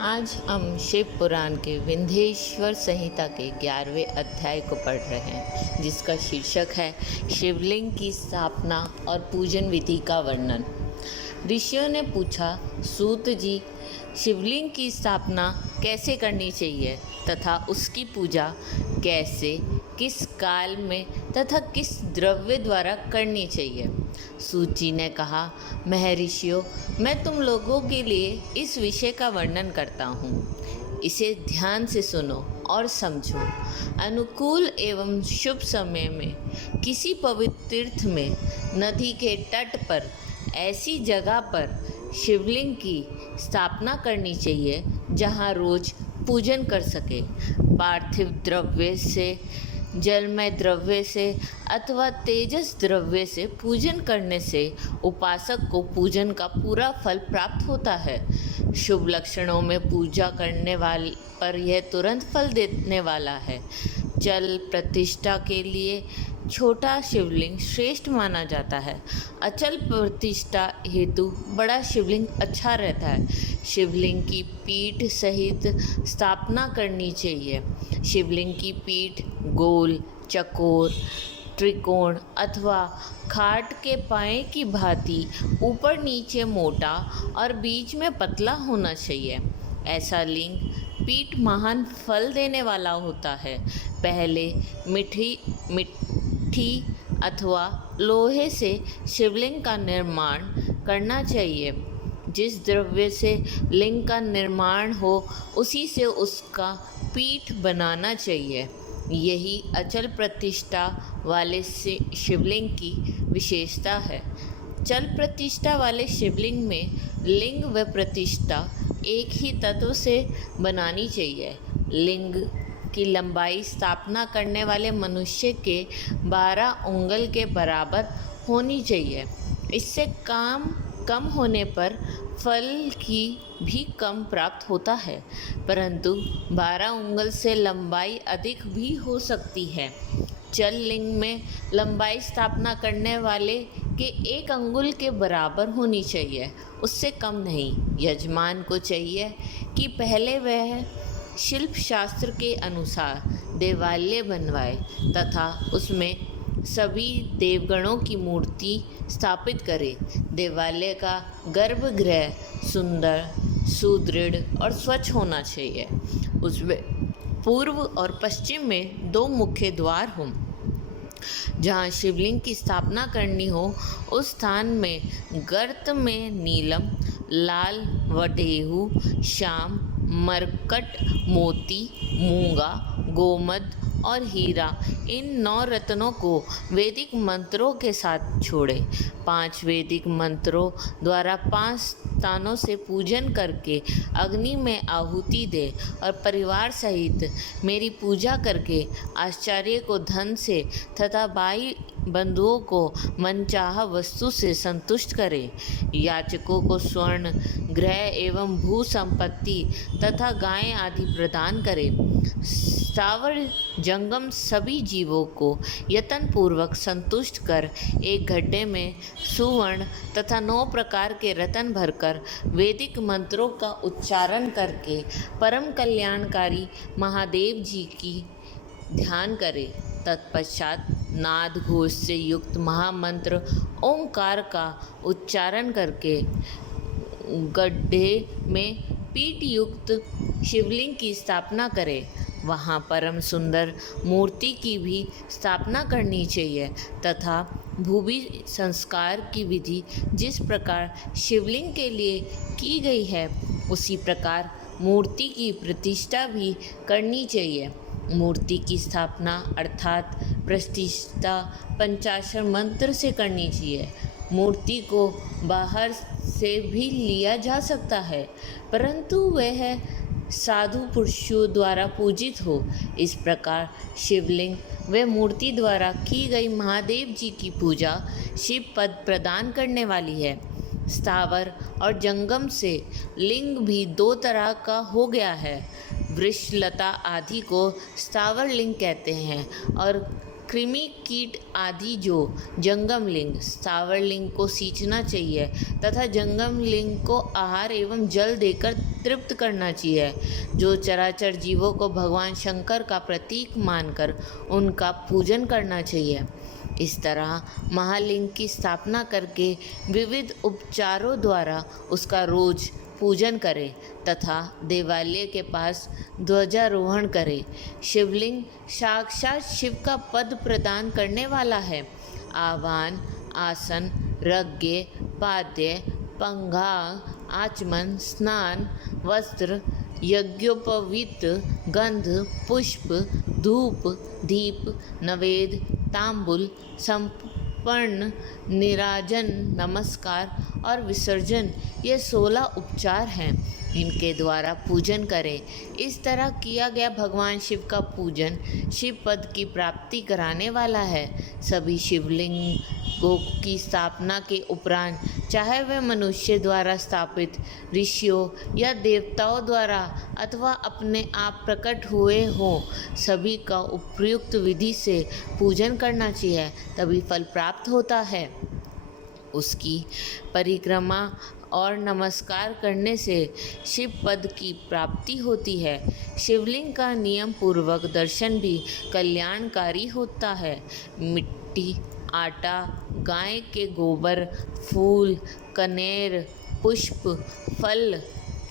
आज हम शिव पुराण के विंध्येश्वर संहिता के 11वें अध्याय को पढ़ रहे हैं, जिसका शीर्षक है शिवलिंग की स्थापना और पूजन विधि का वर्णन। ऋषियों ने पूछा, सूत जी, शिवलिंग की स्थापना कैसे करनी चाहिए तथा उसकी पूजा कैसे, किस काल में तथा किस द्रव्य द्वारा करनी चाहिए। सूत जी ने कहा, महर्षियों, मैं तुम लोगों के लिए इस विषय का वर्णन करता हूँ। इसे ध्यान से सुनो और समझो। अनुकूल एवं शुभ समय में किसी पवित्र तीर्थ में, नदी के तट पर, ऐसी जगह पर शिवलिंग की स्थापना करनी चाहिए जहाँ रोज पूजन कर सके। पार्थिव द्रव्य से, जलमय द्रव्य से अथवा तेजस द्रव्य से पूजन करने से उपासक को पूजन का पूरा फल प्राप्त होता है। शुभ लक्षणों में पूजा करने वाले पर यह तुरंत फल देने वाला है। जल प्रतिष्ठा के लिए छोटा शिवलिंग श्रेष्ठ माना जाता है। अचल प्रतिष्ठा हेतु बड़ा शिवलिंग अच्छा रहता है। शिवलिंग की पीठ सहित स्थापना करनी चाहिए। शिवलिंग की पीठ गोल, चकोर, त्रिकोण अथवा खाट के पाए की भांति ऊपर नीचे मोटा और बीच में पतला होना चाहिए। ऐसा लिंग पीठ महान फल देने वाला होता है। पहले मिट्टी अथवा लोहे से शिवलिंग का निर्माण करना चाहिए। जिस द्रव्य से लिंग का निर्माण हो, उसी से उसका पीठ बनाना चाहिए। यही अचल प्रतिष्ठा वाले शिवलिंग की विशेषता है। चल प्रतिष्ठा वाले शिवलिंग में लिंग व प्रतिष्ठा एक ही तत्व से बनानी चाहिए। लिंग की लंबाई स्थापना करने वाले मनुष्य के 12 उंगल के बराबर होनी चाहिए। इससे काम कम होने पर फल की भी कम प्राप्त होता है, परंतु 12 उंगल से लंबाई अधिक भी हो सकती है। जल लिंग में लंबाई स्थापना करने वाले के 1 अंगुल के बराबर होनी चाहिए, उससे कम नहीं। यजमान को चाहिए कि पहले वह शिल्प शास्त्र के अनुसार देवालय बनवाए तथा उसमें सभी देवगणों की मूर्ति स्थापित करे। देवालय का गर्भगृह सुंदर, सुदृढ़ और स्वच्छ होना चाहिए। उसमें पूर्व और पश्चिम में 2 मुख्य द्वार हों। जहाँ शिवलिंग की स्थापना करनी हो, उस स्थान में गर्त में नीलम, लाल वटेहू, श्याम, मरकट, मोती, मूंगा, गोमद और हीरा, इन 9 रत्नों को वैदिक मंत्रों के साथ छोड़े। 5 वैदिक मंत्रों द्वारा 5 स्थानों से पूजन करके अग्नि में आहुति दे और परिवार सहित मेरी पूजा करके आचार्य को धन से तथा भाई बंधुओं को मनचाहा वस्तु से संतुष्ट करे। याचकों को स्वर्ण, गृह एवं भू संपत्ति तथा गाय आदि प्रदान करे। स्थावर जंगम सभी जीवों को यत्न पूर्वक संतुष्ट कर एक गड्ढे में सुवर्ण तथा 9 प्रकार के रत्न भरकर वैदिक मंत्रों का उच्चारण करके परम कल्याणकारी महादेव जी की ध्यान करे। तत्पश्चात नाद घोष से युक्त महामंत्र ओंकार का उच्चारण करके गड्ढे में पीठ युक्त शिवलिंग की स्थापना करे। वहाँ परम सुंदर मूर्ति की भी स्थापना करनी चाहिए तथा भूमि संस्कार की विधि जिस प्रकार शिवलिंग के लिए की गई है, उसी प्रकार मूर्ति की प्रतिष्ठा भी करनी चाहिए। मूर्ति की स्थापना अर्थात प्रतिष्ठा पंचाक्षर मंत्र से करनी चाहिए। मूर्ति को बाहर से भी लिया जा सकता है, परंतु वह साधु पुरुषों द्वारा पूजित हो। इस प्रकार शिवलिंग व मूर्ति द्वारा की गई महादेव जी की पूजा शिव पद प्रदान करने वाली है। स्थावर और जंगम से लिंग भी 2 तरह का हो गया है। वृक्ष, लता आदि को स्थावर लिंग कहते हैं और कृमि कीट आदि जो जंगम लिंग स्थावर लिंग को सींचना चाहिए तथा जंगम लिंग को आहार एवं जल देकर तृप्त करना चाहिए। जो चराचर जीवों को भगवान शंकर का प्रतीक मानकर उनका पूजन करना चाहिए। इस तरह महालिंग की स्थापना करके विविध उपचारों द्वारा उसका रोज पूजन करें तथा देवालय के पास ध्वजारोहण करें। शिवलिंग साक्षात शिव का पद प्रदान करने वाला है। आवाहन, आसन, रज्ञ, पाद्य, पंघा, आचमन, स्नान, वस्त्र, यज्ञोपवीत, गंध, पुष्प, धूप, दीप, नवेद, तांबुल, संपन्न, निराजन, नमस्कार और विसर्जन, ये 16 उपचार हैं। इनके द्वारा पूजन करें। इस तरह किया गया भगवान शिव का पूजन शिव पद की प्राप्ति कराने वाला है। सभी शिवलिंगों की स्थापना के उपरांत चाहे वह मनुष्य द्वारा स्थापित, ऋषियों या देवताओं द्वारा अथवा अपने आप प्रकट हुए हों, सभी का उपयुक्त विधि से पूजन करना चाहिए, तभी फल प्राप्त होता है। उसकी परिक्रमा और नमस्कार करने से शिव पद की प्राप्ति होती है। शिवलिंग का नियम पूर्वक दर्शन भी कल्याणकारी होता है। मिट्टी, आटा, गाय के गोबर, फूल, कनेर, पुष्प, फल,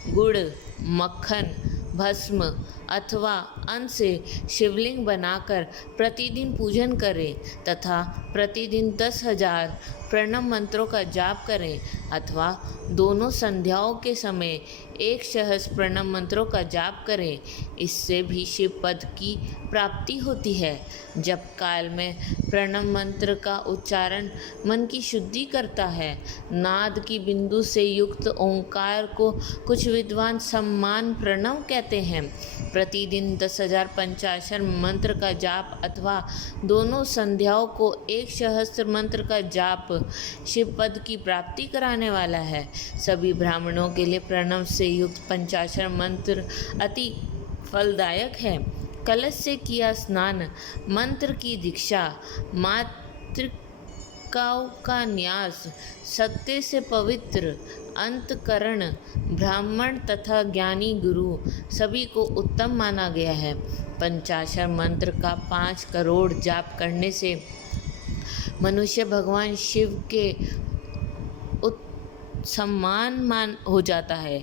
गुड़, मक्खन, भस्म अथवा अन्न से शिवलिंग बनाकर प्रतिदिन पूजन करें तथा प्रतिदिन 10,000 प्रणव मंत्रों का जाप करें अथवा दोनों संध्याओं के समय 1 सहस्त्र प्रणव मंत्रों का जाप करें। इससे भी शिव पद की प्राप्ति होती है। जप काल में प्रणव मंत्र का उच्चारण मन की शुद्धि करता है। नाद की बिंदु से युक्त ओंकार को कुछ विद्वान सम्मान प्रणव कहते हैं। प्रतिदिन 10,000 पंचाक्षर मंत्र का जाप अथवा दोनों संध्याओं को 1 सहस्त्र मंत्र का जाप शिव पद की प्राप्ति कराने वाला है। सभी ब्राह्मणों के लिए प्रणव से युक्त पंचाक्षर मंत्र अति फलदायक है। कलश से किया स्नान, मंत्र की दीक्षा, मातृकाओं का न्यास, सत्य से पवित्र अंतकरण, ब्राह्मण तथा ज्ञानी गुरु सभी को उत्तम माना गया है। पंचाक्षर मंत्र का 5 करोड़ जाप करने से मनुष्य भगवान शिव के सम्मान हो जाता है।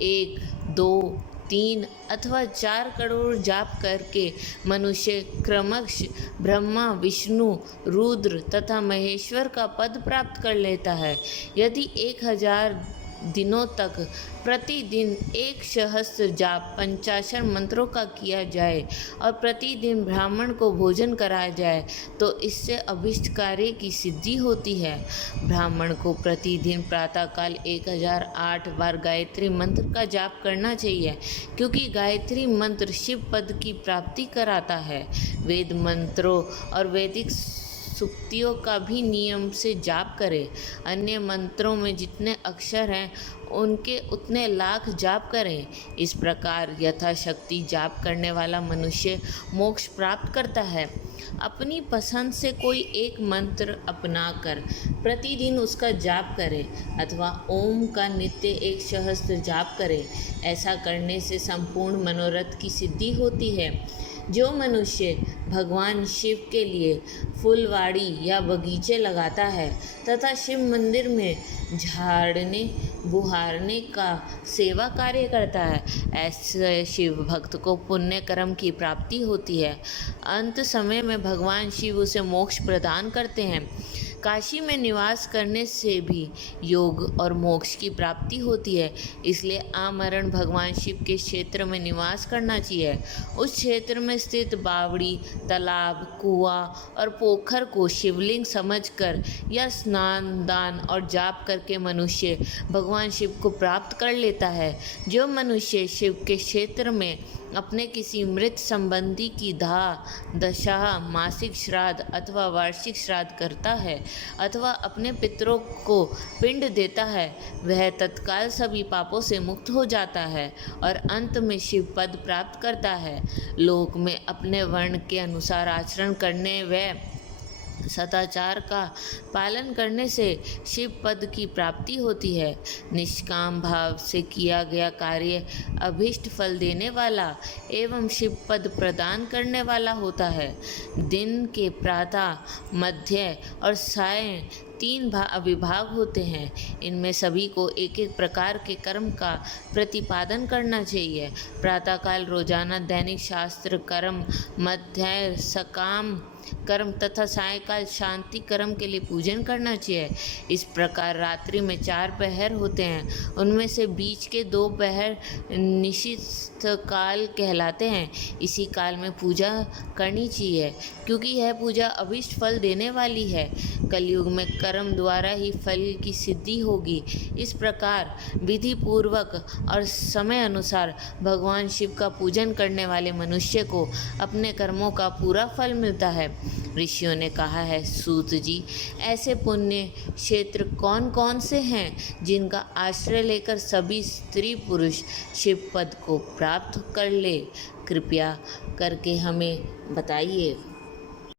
1, 2, 3 अथवा 4 करोड़ जाप करके मनुष्य क्रमश ब्रह्मा, विष्णु, रुद्र तथा महेश्वर का पद प्राप्त कर लेता है। यदि 1000 दिनों तक प्रतिदिन 1 सहस्त्र जाप पंचाक्षर मंत्रों का किया जाए और प्रतिदिन ब्राह्मण को भोजन कराया जाए तो इससे अभिष्ट कार्य की सिद्धि होती है। ब्राह्मण को प्रतिदिन प्रातःकाल 1008 बार गायत्री मंत्र का जाप करना चाहिए, क्योंकि गायत्री मंत्र शिव पद की प्राप्ति कराता है। वेद मंत्रों और वैदिक सूक्तियों का भी नियम से जाप करें। अन्य मंत्रों में जितने अक्षर हैं उनके उतने लाख जाप करें। इस प्रकार यथाशक्ति जाप करने वाला मनुष्य मोक्ष प्राप्त करता है। अपनी पसंद से कोई एक मंत्र अपनाकर प्रतिदिन उसका जाप करें अथवा ओम का नित्य 1 सहस्त्र जाप करें। ऐसा करने से संपूर्ण मनोरथ की सिद्धि होती है। जो मनुष्य भगवान शिव के लिए फुलवाड़ी या बगीचे लगाता है तथा शिव मंदिर में झाड़ने बुहारने का सेवा कार्य करता है, ऐसे शिव भक्त को पुण्य कर्म की प्राप्ति होती है। अंत समय में भगवान शिव उसे मोक्ष प्रदान करते हैं। काशी में निवास करने से भी योग और मोक्ष की प्राप्ति होती है। इसलिए आमरण भगवान शिव के क्षेत्र में निवास करना चाहिए। उस क्षेत्र में स्थित बावड़ी, तालाब, कुआं और पोखर को शिवलिंग समझकर या स्नान, दान और जाप करके मनुष्य भगवान शिव को प्राप्त कर लेता है। जो मनुष्य शिव के क्षेत्र में अपने किसी मृत संबंधी की दशा, मासिक श्राद्ध अथवा वार्षिक श्राद्ध करता है अथवा अपने पितरों को पिंड देता है, वह तत्काल सभी पापों से मुक्त हो जाता है और अंत में शिव पद प्राप्त करता है। लोक में अपने वर्ण के अनुसार आचरण करने व सदाचार का पालन करने से शिव पद की प्राप्ति होती है। निष्काम भाव से किया गया कार्य अभीष्ट फल देने वाला एवं शिव पद प्रदान करने वाला होता है। दिन के प्रातः, मध्य और सायं 3 विभाग होते हैं। इनमें सभी को एक एक प्रकार के कर्म का प्रतिपादन करना चाहिए। प्रातःकाल रोजाना दैनिक शास्त्र कर्म, मध्य सकाम कर्म तथा सायंकाल शांति कर्म के लिए पूजन करना चाहिए। इस प्रकार रात्रि में 4 पहर होते हैं, उनमें से बीच के 2 पहर निशिथ काल कहलाते हैं। इसी काल में पूजा करनी चाहिए क्योंकि यह पूजा अभीष्ट फल देने वाली है। कलयुग में कर्म द्वारा ही फल की सिद्धि होगी। इस प्रकार विधि पूर्वक और समय अनुसार भगवान शिव का पूजन करने वाले मनुष्य को अपने कर्मों का पूरा फल मिलता है। ऋषियों ने कहा है, सूत जी, ऐसे पुण्य क्षेत्र कौन कौन से हैं जिनका आश्रय लेकर सभी स्त्री पुरुष शिव पद को प्राप्त कर ले? कृपया करके हमें बताइए।